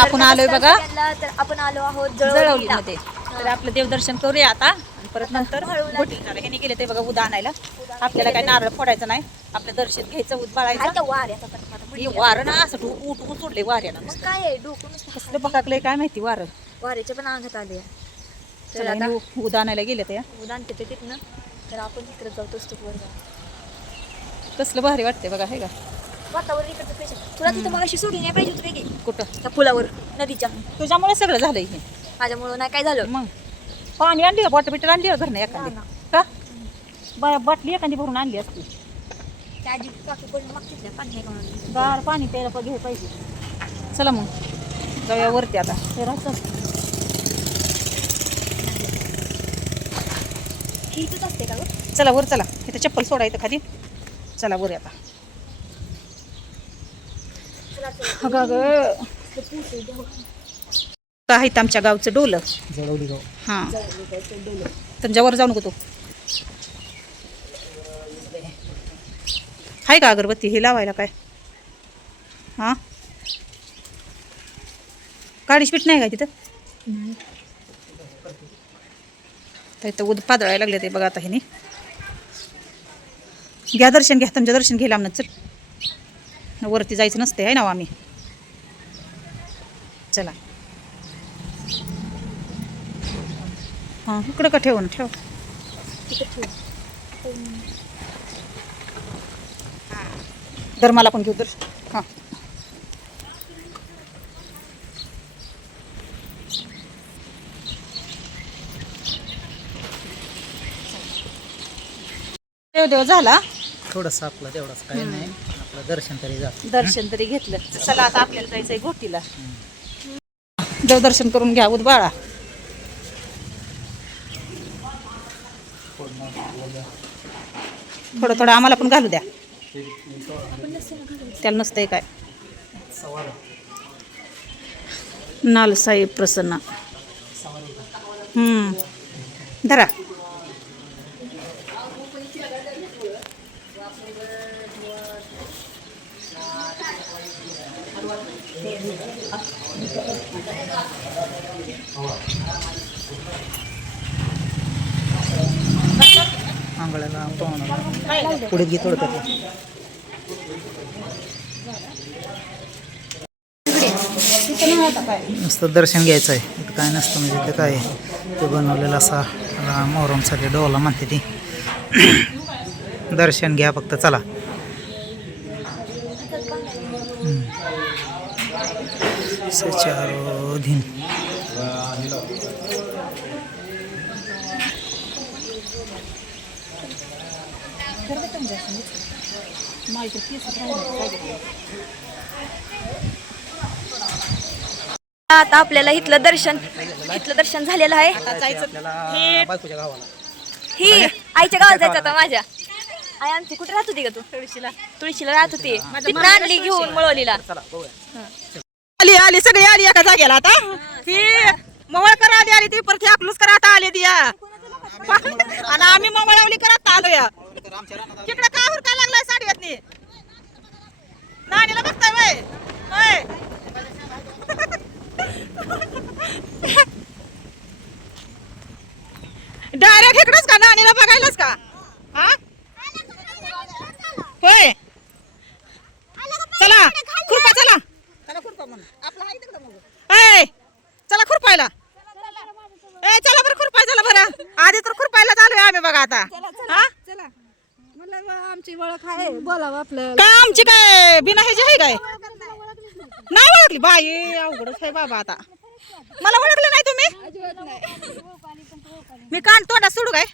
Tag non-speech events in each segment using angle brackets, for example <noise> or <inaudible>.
आपण आलोय बघा. तर आपण आलो आहोत जळवली जळवलीला. मध्ये. तर आपलं देवदर्शन करूया आता. आणि परत नंतर ह्याने गेले ते बघा उदा आणायला. आपल्याला काय नारळ फोडायचं नाही. आपलं दर्शन घ्यायचं उद बाळायचं. हे वारं ना असं ठो- उठ उठ सोडले वाऱ्यानं मग काय आहे? डोकं नुसतं कसलं बघाकलंय काय माहिती वारं. वाऱ्याच्या पण अंगात आले तर चला आता आणायला गेले ते उदान ते तिथनं. तर आपण तिकडे जाऊ तोच वर जाऊ. कसलं भारी वाटते बघा हे का? वातावरण इकडचं पाहिजे तुला तिथं मग अशी सोडून नाही पाहिजे होती की कुठं? त्या पुलावर नदीच्या. तुझ्यामुळे सगळं झालंय हे. माझ्यामुळं नाही काय झालं? मग? पाणी आणली बॉटल बिटल आणली घरनं एखादी. का? बा- बाटली एखादी भरून आणली असती. त्या आजी काकी कोणी मागतील ना पाणी नाही गार पाणी प्यायला पण घे पाहिजे. चला मग. जाऊया वरती आता. हे राहतं ही इथंच असते का गं? चला वर चला. इथं चप्पल सोडा इथं खाली. चला वर आता. अगं. आहेत आमच्या गावचं डोलं. जळवली गाव. हां. त्यांच्यावर जाऊ नको तू. आहे का अगरबत्ती? हे लावायला काय? हां? काळीच पीठ नाही का तिथं? तर इथं उद पादळायला लागले ते बघा आता ह्यानी. घ्या दर्शन घ्या. तुमचं दर्शन घ्यायला आमनं चल वरती जायचं नसते आहे ना हो आम्ही? चला. हां इकडं का ठेवून? ठेव. दर मला पण घेऊ दर हां. देव देव झाला? थोडंसं आपलं तेवढंच काही नाही. आपलं दर्शन तरी जात दर्शन तरी घेतलं. चला आता आपल्याला जायचंय घोटीला देवदर्शन करून घ्या उद बाळा. थोडं थोडं आम्हाला पण घालू द्या. त्याला नसतंय काय. नालसाहेब प्रसन्न. हम्म. धरा. आंगळ्याला पाहुणा पुढे घे थोडं त्यातलं. नुसतं दर्शन घ्यायचं आहे. इथं काय नसतं म्हणजे ते काय ते बनवलेलं असा मोहरमसाठी डोला म्हणते ती. दर्शन घ्या फक्त चला. आता आपल्याला इथलं दर्शन इथलं दर्शन झालेलं आहे. आपल्याला बायकोच्या गावाला. ही आईच्या गावात जायचं आता माझ्या. आई आमची कुठे राहत होती का तू? तुळशीला. तुळशीला राहत होती. तिथं आणली घेऊन मळवलीला चला बघूया. आली आली सगळी आली एका जागेला आता. ही मवळकर आली आली ती. परत अकलूस करा आता आली ती. या. आणि आम्ही मवळवली करत आलो या तिकडे का हुरका लागलाय साडीतनी नाणीला बघताय वय? वय डायरेक्ट इकडंच का? नाणीला बघायलाच का? हा? होय. चला खुरपा चला. चला खुरपा म्हणून आपला मग चला खुरपायला. ए चला बरं खुरपाय चला बरं. आधी तर खुरपायला चालू आम्ही बघा आता. हा? आमची ओळख आहे. बोलावं आपलं काय आमची काय? बिना ह्याची आहे काय? नाही. ओळखली. बाई अवघडच आहे बाबा आता. मला ओळखलं नाही तुम्ही? मी कान तोंडा सोडू काय?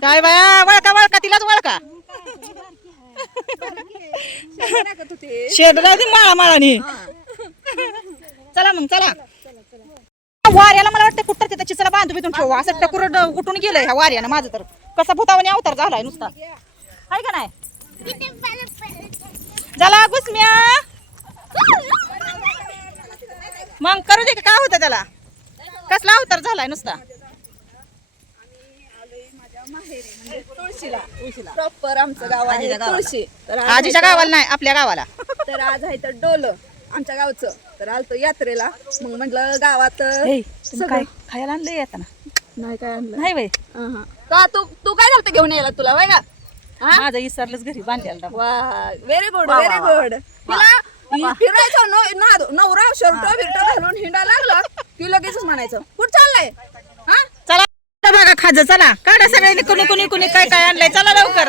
काय बाया वळका वळका तिलाच वळका. शेड राहते माळा माळानी चला मग चला. वाऱ्याला मला वाटतं कुठं त्याच्या चिचला बांधून बितून ठेवू. असं टकुर उठून गेलंय ह्या वाऱ्यानं माझं तर. कसा भूतावानी अवतार झालाय नुसता. आहे का नाही? झाला गुसम्या मग करू दे का काय होतं त्याला? कसला अवतार झालाय नुसता? तुळशीला प्रॉपर आमचं गाव आहे आजीच्या गावाला. तुळशी. तर आज आजीच्या आहे गावाला नाही आपल्या गावाला. तर आज आहे तर डोल. आमच्या गावचं. तर आलतो यात्रेला. मग म्हटलं गावात सगळं काय खायला आणलं येताना? नाही काय आणलं. नाही वय हा, हा. का तू तू काय झालं घेऊन यायला तुला वय का? हा? माझं इसरलंच घरी बांधलेला डबा. वा व्हेरी गुड व्हेरी गुड तिला फिरायचं न- नाद- नवरा शर्ट बिर्ट घालून हिंडा लागला की लगेच म्हणायचं कुठं चाललाय? हा? चला बघा खाज चला. काढा सगळ्यांनी कुणी कुणी कुणी काय काय आणलंय? चला लवकर.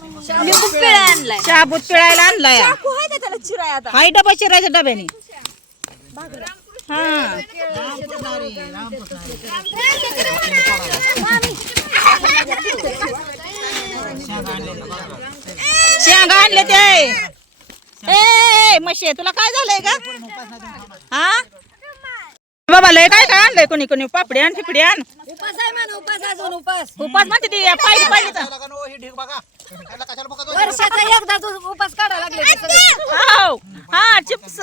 पिळा आणलाय. शाबूत पिळायला आणलाय. चाकू आहे का त्याला चिराय आता. हाय डबा चिरायच्या डब्याने. हा. शेंगा आणले ते. ए म्हशे तुला काय झालंय का हा? बाबा लय काय काय आणलंय कोणी कोणी? पापडी आण फिपडी आण. उपास आहे म्हणा उपास अजून उपास. उपास म्हणते ती पाहिजे पाहिजे तर. वर्षाचा एकदा तू उपास काढा लागले हाव. हा चिप्स.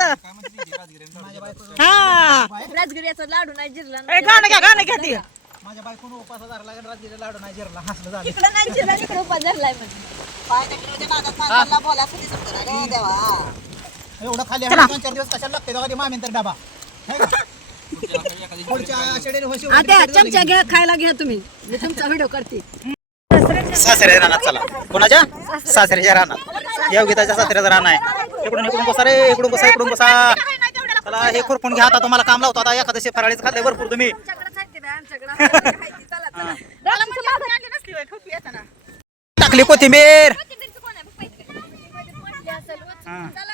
हा. राजगिरीचा लाडू नाही जिरला ए, गाणं घ्या गाणं घ्या ती. माझ्या बायकोनं उपास धरला का रात्रीला लाडू नाही जिरला. हसलं झालं. इकडे नाही जिरला इकडे उपास धरलाय एवढं खाली आहे, दोन चार दिवस कशाला लागते दोघा मामीन तर डबा. है का? चमचा घ्या खायला घ्या तुम्ही. मी तुमचा व्हिडिओ करते. सासऱ्याच्या रानात चला. कोणाच्या? सासऱ्याच्या रानात. योगिताच्या सासऱ्याचा रान आहे. इकडून इकडून बसा रे इकडून बसा इकडून बसा. चला हे खुरपून घ्या आता तुम्हाला काम लावतो. आता एखादशी फराळीच खाल्ले भरपूर तुम्ही. टाकली कोथिंबीर.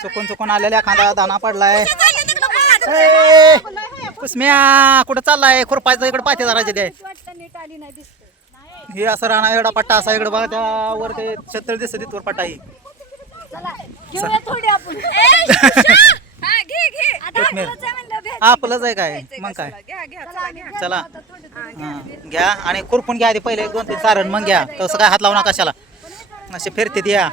चुकून चुकून आलेल्या खांदा दाना पडलाय. कुसम्या कुठं चाललाय? खुरपायचं इकडे पाठी जराचे ते हे असं राहणार एवढा पट्टा असा इकडे बघा त्या वर ते छत्र दिसत तिथवर पट्टा ही घेऊया थोडी आपण. <laughs> कोथमीर आपलंच आहे काय? मग काय? चला हा, घ्या आणि खुरपून घ्या आधी पहिले एक दोन तीन सारण मग घ्या. तसं काय हात लावू नका कशाला असे फिरते द्या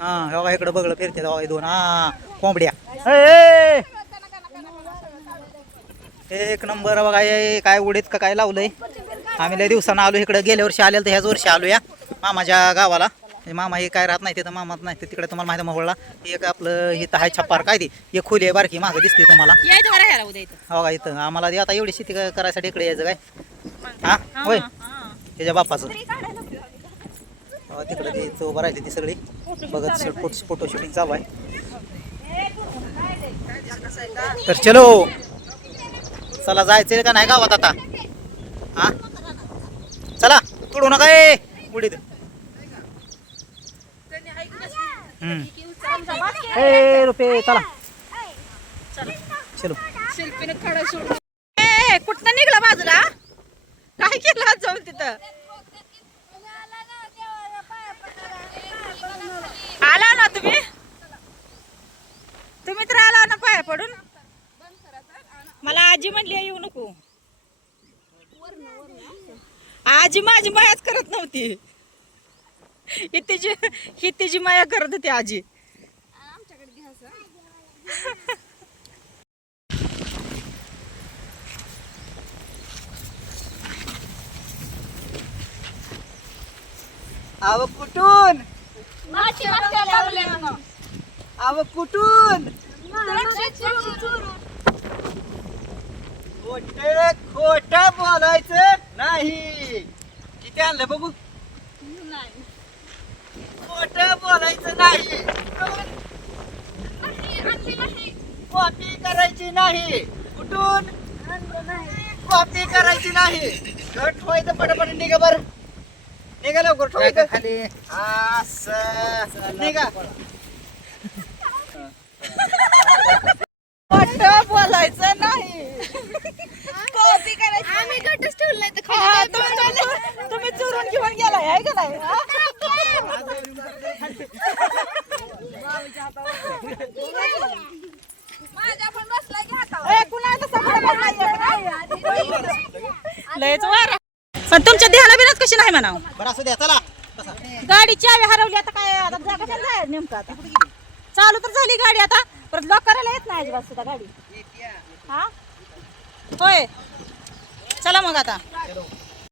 हा हे बघा इकडं बघलं फिरते दोन. हा कोंबड्या. ए, ए. एक नंबर बघा हे काय उडीत का काय लावलंय. आम्ही लय दिवसानं आलो इकडं गेल्या वर्षी आलेलं तर ह्याच वर्षी आलो या मामाच्या गावाला. हे मामा हे काय राहत नाही तिथं मामात नाही ते तिकडे तुम्हाला माहिती मोहळला. एक आपलं इथं आहे छप्पार काय ती? एक खोली आहे बारकी मागं दिसते तुम्हाला. हो का इथं. आम्हाला ते आता एवढी शेती क- करायसाठी इकडे यायचं काय? हा? होय? त्याच्या बापाचं. हो, तिकडे ती उभं राहिली ती सगळी. बघत फोटो फोटो शूटिंग चालू आहे. तर चलो. चला जायचं का नाही गावात आता? हा? चला तोडू नका ए उडीत ए रुपये चला. चलो. ए कुठनं निघला बाजूला? काय केलं आज जाऊन तिथं? आला ना तुम्ही? तुम्ही तर आला ना पाया पडून? मला आजी म्हणली येऊ नको. आजी माझी मायाच करत नव्हती. ही तिची ही तिची माया करत होती आजी. अव कुठून? अव कुठून? खोट खोट बोलायचं नाही. किती आणलं बघू? खोट बोलायचं नाही. कॉपी करायची नाही. कुठून? कॉपी करायची नाही. गट व्हायचं पटापट निघा बरं. निघा लवकर ठेवायचं खाली. असं. निघा खोटं बोलायचं नाही कॉपी गटच ठेवलाय तुम्ही तुम्ही चुरून घेऊन गेलाय आहे का नाही? हा? माझ्या पण बसला की हातावर. ए, कुणाला तसा बरोबर नाहीये. लयच वारा. पण तुमच्या ध्याना बिनात कशी नाही म्हणाव? बरं असू द्या चला. बसा. गाडी चावी हरवली आता काय आता जा कशाला जायचं नेमकं आता? चालू तर झाली गाडी आता परत लॉक करायला येत नाही अजिबात सुद्धा गाडी. हा? होय. चला मग आता.